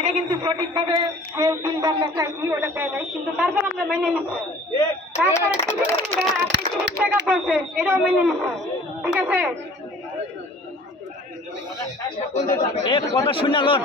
এটা কিন্তু সঠিকভাবে যে বিলটা আমরা চাইছি ওটা দেয় নাই, কিন্তু তারপর আমরা মেনে নিচ্ছি। তারপরে আপনি 30 টাকা বলছেন, এটাও মেনে নিচ্ছি, ঠিক আছে? কথা শুনে লোন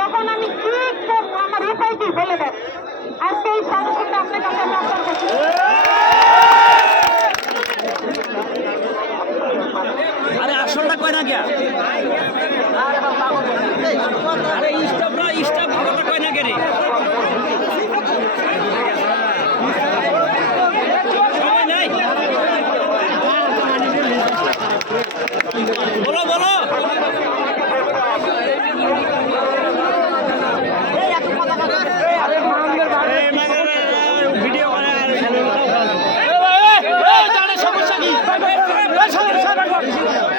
তখন আমি ঠিক আমার এসআইটি বলে দেন। আজকে এই সংগঠনটা আপনার কাছে আমি অফার করছি। আরে আসলটা কয় না কে আরে স্টাফ খবরটা কয় না কে রে সময় নাই বলো বলো ভিডিও করে সমস্যা কি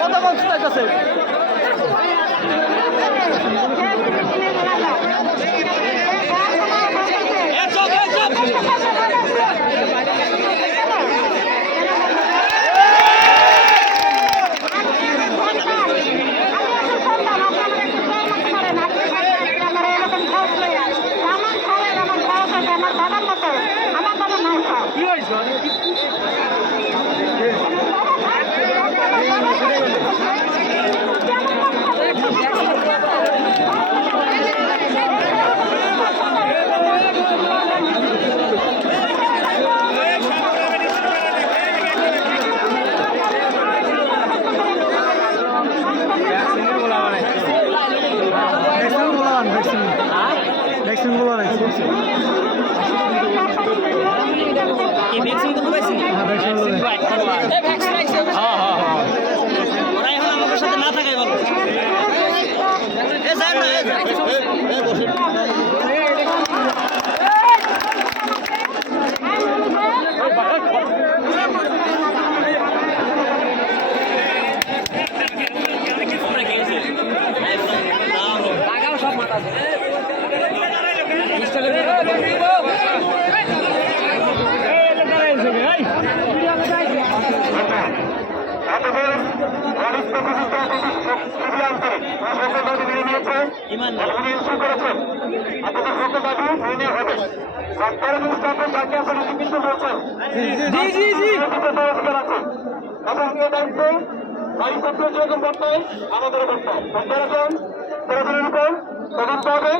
কথা বলতে চাইতেছে আমাদের সাথে না থাকাই ভালো আমাদের তদন্ত হবে